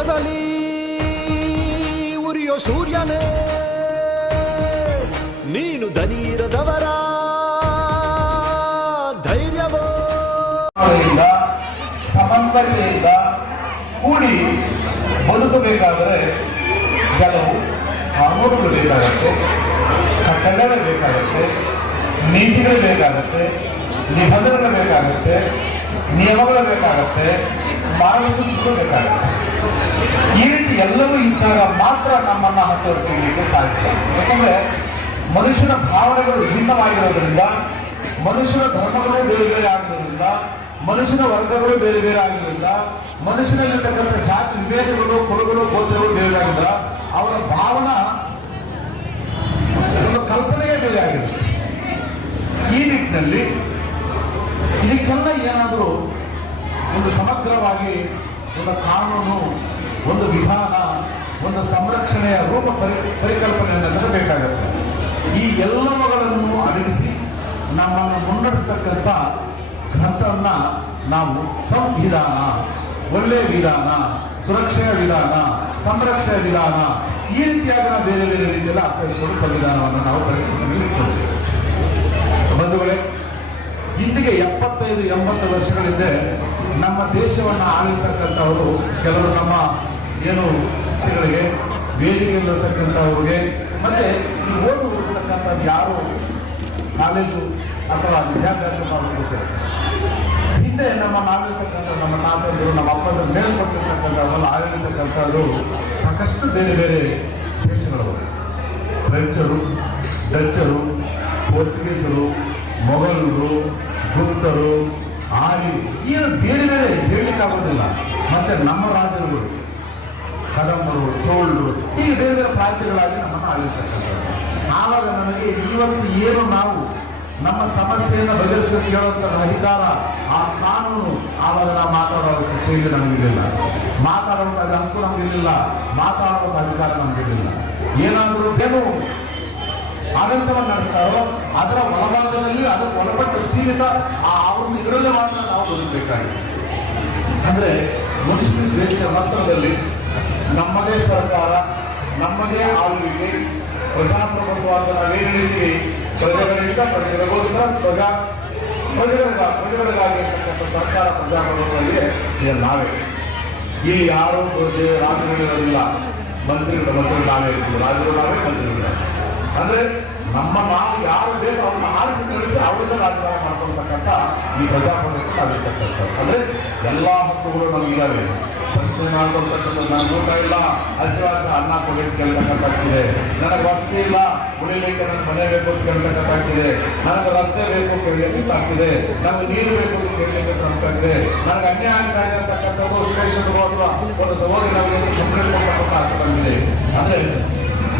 ನಿಜದಲ್ಲಿ ಉರಿಯೋ ಸೂರ್ಯನೇ ನೀನು ದನೀರದವರ ಧೈರ್ಯವೋ. ಸಮನ್ವಯತೆಯಿಂದ ಕೂಡಿ ಬದುಕಬೇಕಾದರೆ ಕೆಲವು ಕಾನೂನುಗಳು ಬೇಕಾಗತ್ತೆ, ಕಟ್ಟಳೆಗಳು ಬೇಕಾಗತ್ತೆ, ನೀತಿಗಳು ಬೇಕಾಗತ್ತೆ, ನಿಬಂಧನೆಗಳು ಬೇಕಾಗತ್ತೆ, ನಿಯಮಗಳು ಬೇಕಾಗತ್ತೆ, ಮಾರ್ಗಸೂಚಿಗಳು ಬೇಕಾಗತ್ತೆ. ಈ ರೀತಿ ಎಲ್ಲವೂ ಇದ್ದಾಗ ಮಾತ್ರ ನಮ್ಮನ್ನು ಹತ್ತೋರ್ಕೊಳ್ಳಲಿಕ್ಕೆ ಸಾಧ್ಯ. ಯಾಕಂದರೆ ಮನುಷ್ಯನ ಭಾವನೆಗಳು ಭಿನ್ನವಾಗಿರೋದ್ರಿಂದ, ಮನುಷ್ಯನ ಧರ್ಮಗಳು ಬೇರೆ ಬೇರೆ ಆಗಿರೋದ್ರಿಂದ, ಮನುಷ್ಯನ ವರ್ಗಗಳು ಬೇರೆ ಬೇರೆ ಆಗಿರೋದ್ರಿಂದ, ಮನುಷ್ಯನಲ್ಲಿರ್ತಕ್ಕಂಥ ಜಾತಿ ವಿಭೇದಗಳು, ಕುಲಗಳು, ಗೋತ್ರಗಳು ಬೇರೆ ಆಗಿದ್ರ ಅವರ ಭಾವನಾ ಒಂದು ಕಲ್ಪನೆಯೇ ಬೇರೆ ಆಗಿರುತ್ತೆ. ಈ ನಿಟ್ಟಿನಲ್ಲಿ ಇದಕ್ಕೆಲ್ಲ ಏನಾದರೂ ಒಂದು ಸಮಗ್ರವಾಗಿ ಒಂದು ಕಾನೂನು, ಒಂದು ವಿಧಾನ, ಒಂದು ಸಂರಕ್ಷಣೆಯ ರೂಪ ಪರಿಕಲ್ಪನೆಯನ್ನು ತರಬೇಕಾಗತ್ತೆ. ಈ ಎಲ್ಲವುಗಳನ್ನು ಅಡಗಿಸಿ ನಮ್ಮನ್ನು ಮುನ್ನಡೆಸ್ತಕ್ಕಂಥ ಗ್ರಂಥವನ್ನು ನಾವು ಸಂವಿಧಾನ, ಒಳ್ಳೆಯ ವಿಧಾನ, ಸುರಕ್ಷೆಯ ವಿಧಾನ, ಸಂರಕ್ಷೆಯ ವಿಧಾನ, ಈ ರೀತಿಯಾಗಿ ನಾವು ಬೇರೆ ಬೇರೆ ರೀತಿಯೆಲ್ಲ ಅರ್ಥೈಸಿಕೊಂಡು ಸಂವಿಧಾನವನ್ನು ನಾವು ಪರಿಕಲ್ಪನೆಯಲ್ಲಿ ಇಟ್ಕೊಂಡಿದ್ದೇವೆ. ಬಂಧುಗಳೇ, ಇಂದಿಗೆ 75-80 ವರ್ಷಗಳಿಂದ ನಮ್ಮ ದೇಶವನ್ನು ಆಳಿರ್ತಕ್ಕಂಥವರು ಕೆಲವರು ನಮ್ಮ ಏನು ಗಳಿಗೆ ವೇದಿಕೆಯಲ್ಲಿರ್ತಕ್ಕಂಥವ್ರಿಗೆ ಮತ್ತು ಈ ಓದುತ್ತಿರ್ತಕ್ಕಂಥದ್ದು ಯಾರು ಕಾಲೇಜು ಅಥವಾ ವಿದ್ಯಾಭ್ಯಾಸ ಮಾಡ್ಕೊಳ್ತಾರೆ. ಹಿಂದೆ ನಮ್ಮ ನಾವಿರ್ತಕ್ಕಂಥ ನಮ್ಮ ತಾತಂದಿರು, ನಮ್ಮ ಅಪ್ಪಂದರು ಮೇಲ್ಪಟ್ಟಿರ್ತಕ್ಕಂಥವ್ರನ್ನ ಆಳಿರ್ತಕ್ಕಂಥದ್ದು ಸಾಕಷ್ಟು ಬೇರೆ ಬೇರೆ ದೇಶಗಳವರು. ಫ್ರೆಂಚರು, ಡಚ್ಚರು, ಪೋರ್ಚುಗೀಸರು, ಮೊಘಲರು, ಗುಪ್ತರು, ಆರ್ಯರು, ಏನು ಬೇರೆ ಬೇರೆ ಹೇಳಲಿಕ್ಕಾಗೋದಿಲ್ಲ. ಮತ್ತು ನಮ್ಮ ರಾಜರುಗಳು ಕದಂಬರು, ಚೋಳರು, ಹೀಗೆ ಬೇರೆ ಬೇರೆ ಪ್ರಾಂತ್ಯಗಳಾಗಿ ನಮ್ಮನ್ನು ಆಳಿರ್ತಕ್ಕಂಥದ್ದು. ಆವಾಗ ನಮಗೆ ಇವತ್ತು ಏನು ನಾವು ನಮ್ಮ ಸಮಸ್ಯೆಯನ್ನು ಬಗೆಹರಿಸಿ ಕೇಳುವಂಥ ಅಧಿಕಾರ, ಆ ಕಾನೂನು ಆವಾಗ ನಾವು ಮಾತಾಡೋ ಚೈಲಿ ನಮಗಿರಲಿಲ್ಲ, ಮಾತಾಡುವಂಥ ಹಕ್ಕು ನಮಗಿರಲಿಲ್ಲ, ಮಾತಾಡುವಂಥ ಅಧಿಕಾರ ನಮಗಿರಲಿಲ್ಲ. ಏನಾದರೂ ಏನು ಆಡಳಿತವನ್ನು ನಡೆಸ್ತಾರೋ ಅದರ ಒಳಭಾಗದಲ್ಲಿ ಅದಕ್ಕೆ ಒಳಪಟ್ಟ ಸೀಮಿತ ಅವ್ರನ್ನ ಇದರಲ್ಲೇ ಮಾತ್ರ ನಾವು ಬದುಕಬೇಕಾಗಿದೆ. ಅಂದರೆ ಮನುಷ್ಯನ ಸ್ವೇಚ್ಛೆ ಮಾತ್ರದಲ್ಲಿ ನಮ್ಮದೇ ಸರ್ಕಾರ, ನಮ್ಮದೇ ಆಳ್ವಿಕೆ, ಪ್ರಜಾಪ್ರಭುತ್ವ ಅಂತ ನಾವೇನು ಹೇಳ್ತೀವಿ, ಪ್ರಜೆಗಳಿಂದ ಪ್ರಜೆಗಳಿಗೋಸ್ಕರ ಪ್ರಜೆಗಳಿಗಾಗಿರ್ತಕ್ಕಂಥ ಸರ್ಕಾರ ಪ್ರಜಾಪ್ರಭುತ್ವದಲ್ಲಿ ನಾವೇ. ಇಲ್ಲಿ ಯಾರೂ ರಾಜರುಗಳಿರೋದಿಲ್ಲ, ಮಂತ್ರಿಗಳು ನಾವೇ ಇರ್ತೀವಿ, ರಾಜರು ನಾವೇ, ಮಂತ್ರಿಗಳು. ಅಂದರೆ ನಾವು ಯಾರು ಬೇಕು ಅವ್ರನ್ನ ಆರಿಸಿ ಕಳಿಸಿ ಅವರಿಂದ ರಾಜಕಾರಣ ಮಾಡ್ಕೊಳ್ತಕ್ಕಂಥ ಈ ಪ್ರಜಾಪ್ರಭುತ್ವ ನಾವಿರ್ತಕ್ಕಂಥದ್ದು. ಅಂದರೆ ಎಲ್ಲ ಹಕ್ಕುಗಳು ನಮಗಿದ್ದಾವೆ. ಪ್ರಶ್ನೆ ಮಾಡ್ಕೊಳ್ತಕ್ಕಂಥದ್ದು, ನನಗೆ ಊಟ ಇಲ್ಲ, ಹಸಿವಾದ ಅನ್ನ ಕೊಡಲಿಕ್ಕೆ ಕೇಳ್ತಕ್ಕಂಥಾಗ್ತಿದೆ, ನನಗೆ ವಸತಿ ಇಲ್ಲ, ಉಳಿಲಿಕ್ಕೆ ನನಗೆ ಮನೆ ಬೇಕು ಅಂತ ಕೇಳ್ತಕ್ಕಂಥಾಗ್ತಿದೆ, ನನಗೆ ರಸ್ತೆ ಬೇಕು ಕೇಳಲಿಕ್ಕೆ ಆಗ್ತಿದೆ, ನನಗೆ ನೀರು ಬೇಕು ಅಂತ ಕೇಳಲಿಕ್ಕೆ ಆಗ್ತಿದೆ, ನನಗೆ ಅನ್ಯಾಯ ಆಗ್ತಾ ಇದೆ ಅಂತಕ್ಕಂಥದ್ದು ಸ್ಟೇಷನ್ಗೆ ಅಥವಾ ಒಂದು ಹೋಗಿ ನಮಗೆ ಕಂಪ್ಲೇಂಟ್ ಕೊಡ್ತಕ್ಕಂಥ ಆಗ್ತಾ ಬಂದಿದೆ. ಅಂದರೆ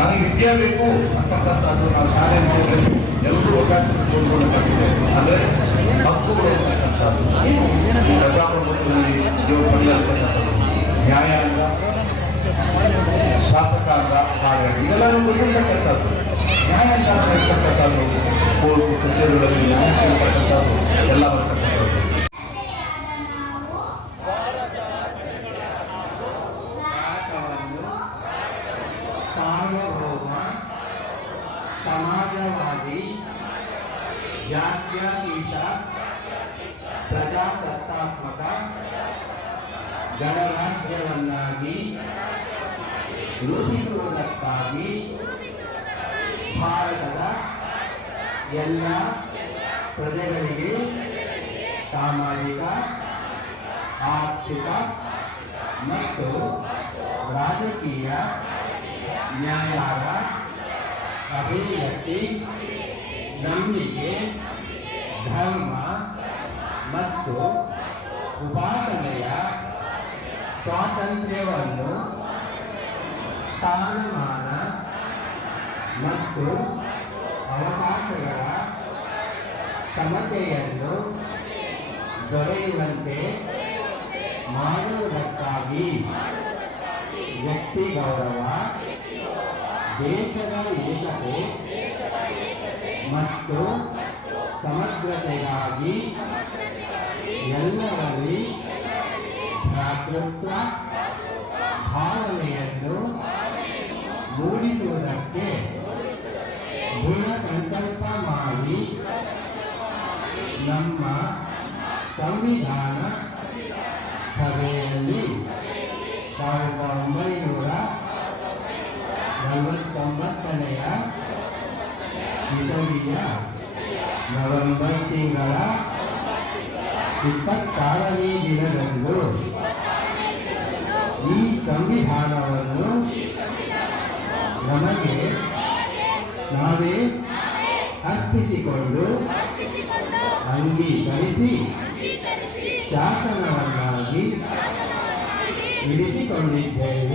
ನನಗೆ ವಿದ್ಯೆ ಬೇಕು ಅಂತಕ್ಕಂಥದ್ದು ನಾವು ಶಾಲೆಯಲ್ಲಿ ಸೇರಬೇಕು, ಎಲ್ಲರೂ ಒಗ್ಗಟ್ಟಿಸಿ ಓದ್ಕೊಳ್ಬೇಕಾಗಿದೆ. ಅಂದರೆ ಹಕ್ಕುಗಳು ಅಂತಕ್ಕಂಥದ್ದು ಏನು ಪ್ರಜಾಪ್ರಭುತ್ವದಲ್ಲಿ ಇವರು ಸರಿಯಾಗಿರ್ತಕ್ಕಂಥದ್ದು ನ್ಯಾಯಾಂಗ, ಶಾಸಕಾಂಗ, ಕಾರ್ಯಾಂಗ ಇದೆಲ್ಲರೂ ಗೊತ್ತಿರ್ತಕ್ಕಂಥದ್ದು. ನ್ಯಾಯಾಂಗ ಇರ್ತಕ್ಕಂಥದ್ದು ಕೋರ್ಟು ಕಚೇರಿಗಳಲ್ಲಿ ನ್ಯಾಯ ಇರ್ತಕ್ಕಂಥದ್ದು ಎಲ್ಲ ಬರ್ತಕ್ಕಂಥದ್ದು. ಸಮಾಜವಾದಿ, ಜಾತ್ಯತೀತ, ಪ್ರಜಾಸತ್ತಾತ್ಮಕ ಗಣರಾಜ್ಯವನ್ನಾಗಿ ರೂಪಿಸುವುದಕ್ಕಾಗಿ ಭಾರತದ ಎಲ್ಲ ಪ್ರಜೆಗಳಿಗೆ ಸಾಮಾಜಿಕ, ಆರ್ಥಿಕ ಮತ್ತು ರಾಜಕೀಯ ನ್ಯಾಯಾಲ, ಅಭಿವ್ಯಕ್ತಿ, ನಂಬಿಕೆ, ಧರ್ಮ ಮತ್ತು ಉಪಾಸನೆಯ ಸ್ವಾತಂತ್ರ್ಯವನ್ನು, ಸ್ಥಾನಮಾನ ಮತ್ತು ಅವಕಾಶಗಳ ಸಮತೆಯನ್ನು ದೊರೆಯುವಂತೆ ಮಾಡುವುದಕ್ಕಾಗಿ ವ್ಯಕ್ತಿ ಗೌರವ, ದೇಶದ ಏಕತೆ ಮತ್ತು ಸಮಗ್ರತೆಗಾಗಿ ಎಲ್ಲರಲ್ಲಿ ಭ್ರಾತೃತ್ವ ಭಾವನೆಯನ್ನು ಮೂಡಿಸುವುದಕ್ಕೆ ದೃಢ ಸಂಕಲ್ಪ ಮಾಡಿ ನಮ್ಮ ಸಂವಿಧಾನ ಸಭೆಯಲ್ಲಿ 1949ನೆಯ ಇಸವಿಯ ನವೆಂಬರ್ ತಿಂಗಳ 26ನೇ ದಿನದಂದು ಈ ಸಂವಿಧಾನವನ್ನು ನಮಗೆ ನಾವೇ ಅರ್ಪಿಸಿಕೊಂಡು ಅಂಗೀಕರಿಸಿ ಶಾಸನವನ್ನಾಗಿ ಇರಿಸಿಕೊಂಡಿದ್ದೇವೆ.